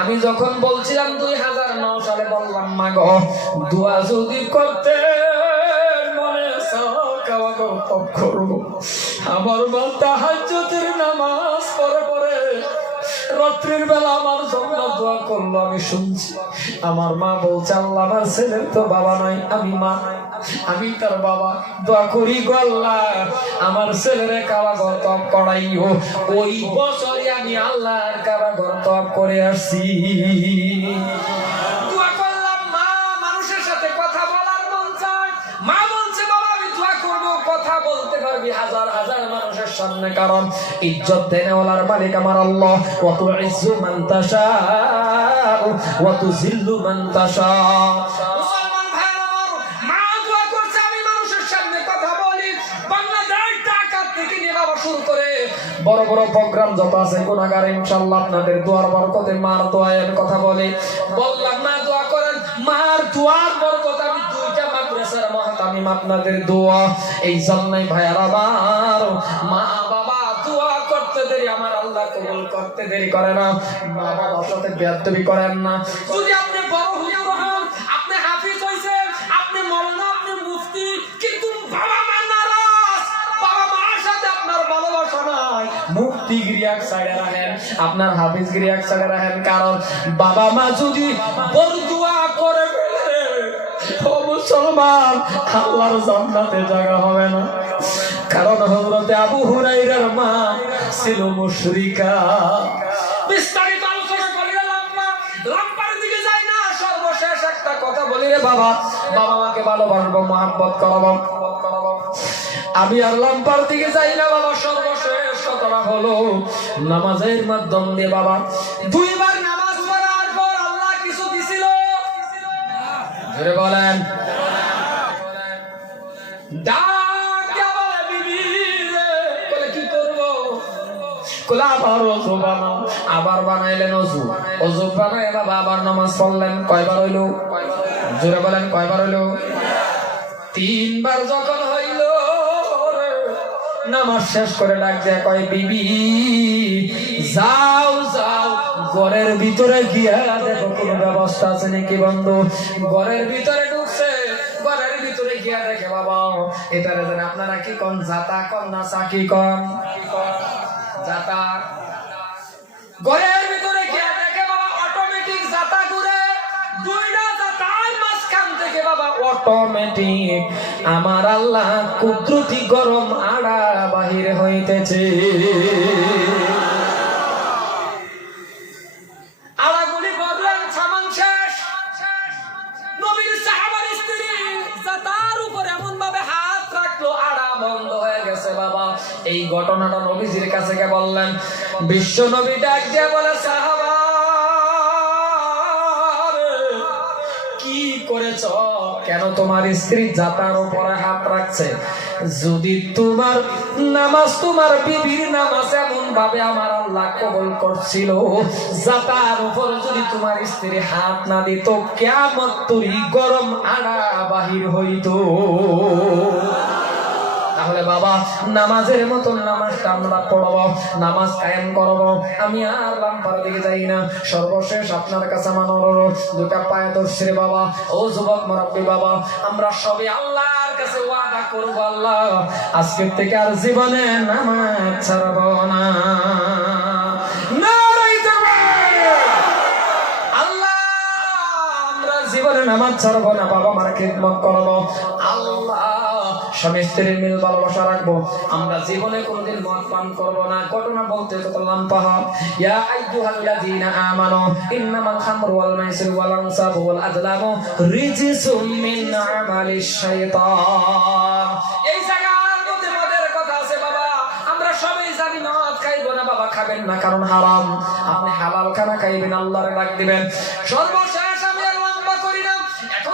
আমি যখন বলছিলাম 2009 সালে বললাম মা গো দোয়া যদি করতে মনে খাওয়া করবো আমার মা তাহাজ্জুদের নামাজ পড়ে রাত্রির বেলা আমার জন্য দোয়া করলো। আমি শুনছি আমার মা বলছে আল্লাহ আমার ছেলের তো বাবা নাই, আমি মা আমি তার বাবা, দোয়া করি গো আল্লাহ আমার ছেলের কারাগার তপ করাইও। ওই বছরই আমি আল্লাহর কারাগার তপ করে আসছি। দোয়া করলাম মা মানুষের সাথে কথা বলার মন চায়, মা বলছে বাবা আমি দোয়া করব, কথা বলতে পারবি হাজার হাজার মানুষের সামনে, কারণ ইজ্জত দেনেওয়ালার মালিক আমার আল্লাহ। ওয়া তুইজ্জু মান তাশা ওয়া তুযিল্লু মান তাশা। বড় বড় প্রোগ্রাম যত আছে গুনাহগার ইনশাআল্লাহ আপনাদের দোয়ার বরকতে মার দোয়ায় কথা বলে বললাম না দোয়া করেন, মার দোয়ার বরকতে আমি দুইটা মাদ্রাসার মুহতামিম আপনাদের দোয়া। এই জন্যই ভাইয়ারা আমার মা বাবা দোয়া করতে দেরি আমার আল্লাহ কবুল করতে দেরি করে না। মা বাবার সাথে বেয়াদবি করেন না। যদি আপনি বড় হুজুর হন, আপনি হাফেজ হইছেন, আপনি মাওলানা, আপনি মুফতি, কিন্তু বাবা মা নারাজ, বাবা মার সাথে আপনার ভালোবাসা নাই, মুফতিগিরি এক সাইডে রাখেন, আপনার হাফেজগিরি এক সাইডে রাখেন। কারণ বাবা মা যদি বরদুয়া করে ফেলে ও মুসলমান আল্লাহর জান্নাতে জায়গা হবে না। কারণ হযরতে আবু হুরায়রার মা ছিল মুশরিকা। বিস্তারিত আলোচনা করি লম্বার দিকে যাই না, সর্বশেষ একটা কথা বলি রে বাবা, বাবা মাকে ভালোবাসবো, মহব্বত করবো। আমি আর লম্বার দিকে যাই না বাবা, সর্বশেষ কথাটা হলো নামাজের মাধ্যম দিয়ে বাবা দুইবার নামাজ পড়ার পর আল্লাহ কিছু দিছিল, জোরে বলেন। ডাক দিয়া বলে বিবি রে, বলে কি করবো, কলা আবার ওযু বানাও। আবার বানাইলেন ওযু, ওযু বানায় বাবা আবার নামাজ পড়লেন। কয়বার হইলো, জোরে বলেন কয়বার হইলো? তিনবার যখন হইল নামাজ শেষ করে ডাক দেয়া কয় বিবি যাও যাও ঘরের ভিতরে গিয়া দেখো কোনো ব্যবস্থা আছে নাকি বন্ধ। ঘরের ভিতরে ঢুকছে, ঘরের ভিতরে গিয়া দেখে বাবা এটারে জানেন আপনারা কি কোন জাতা কোন না চাকি কোন জাতা। ঘরের ভিতরে গিয়া দেখে বাবা অটোমেটিক জাতা ঘুরে, দুইটা জাতার মাঝখান থেকে বাবা অটোমেটিক আমার আল্লাহ কুদরতি গরম আড়া বাহির হইতেছে। আড়াগুলি বদলেন, সামান শেষ। নবীর সাহাবার স্ত্রী জাতার উপর এমন ভাবে হাত রাখলো আড়া বন্ধ হয়ে গেছে বাবা। এই ঘটনাটা নবীজির কাছে গিয়ে বললেন। বিশ্ব নবী ডাক দিয়ে বলে সাহাবা কি করেছ, কেন তোমার স্ত্রী জাতার উপরে হাত রাখছে? যদি তোমার নামাজ তোমার বিবির নামাজ এমন ভাবে আমার আল্লাহ কবুল করছিল, জাতার উপর যদি তোমার স্ত্রী হাত না দিত কিয়ামত তরি গরম আড়া বাহির হইতো। তাহলে বাবা নামাজের মতন নামাজটা আমরা পড়বো, নামাজ কায়েম করবো। আমি আর লাম্পার দিকে যাই না। সর্বশেষ আপনার কাছে আমার অনুরোধ, দুটা পায়ে ধরছি রে বাবা, ও যুবক মুরব্বী বাবা, আমরা সবাই আল্লাহর কাছে ওয়াদা করব আল্লাহ আজকের থেকে আর জীবনে নামাজ ছাড়বো না। আল্লাহ আমরা জীবনে নামাজ ছাড়বো না, বাবা মার খিদমত করবো। আল্লাহ স্বামী স্ত্রীর মিল ভালোবাসা রাখবো, আমরা জীবনে কোনোদিন মদ পান করবো না। ঘটনা বলতে করলাম পাহা ইয়া আইয়ুহাল্লাযীনা আমানু ইন্নামাল খামরু ওয়াল মাইসিরু ওয়াল আনসাবু ওয়াল আযলামু রিজসুম মিন আমালিশ শাইতান। এই জায়গার মধ্যে মদের কথা আছে বাবা। আমরা সবাই জানি মদ খাইবো না বাবা, খাবেন না কারণ হারাম। আপনি হালাল খানা খাইবেন, আল্লাহরে ডাক দিবেন। সর্বশেষ আমি আর লম্বা করি না, এখন